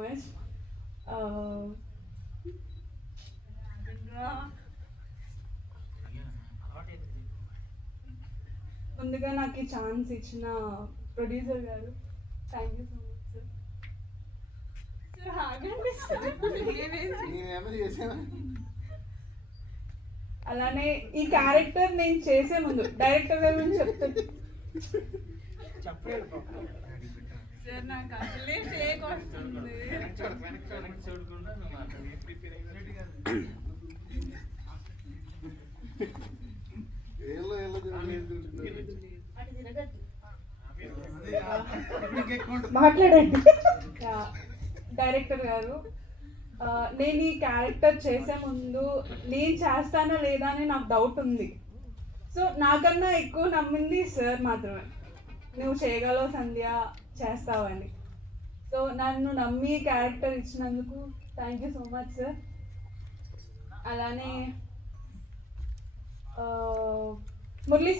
Much. ముందుగా నాకు ఈ ఛాన్స్ ఇచ్చిన ప్రొడ్యూసర్ గారు thank you so much sir. అలానే ఈ క్యారెక్టర్ నేను చేసే ముందు డైరెక్టర్ గారు నుంచి చెప్తాను సార్, నాకు అసలే ఫేక్ వస్తుంది. మాట్లాడండి. డైరెక్టర్ గారు, నేను ఈ క్యారెక్టర్ చేసే ముందు నేను చేస్తానా లేదా అని నాకు డౌట్ ఉంది. సో నాకన్నా ఎక్కువ నమ్మింది సార్ మాత్రమే. నువ్వు చేయగలవు సంధ్య, చేస్తావని. సో నన్ను నమ్మి క్యారెక్టర్ ఇచ్చినందుకు thank you so much sir. అలానే మురళీ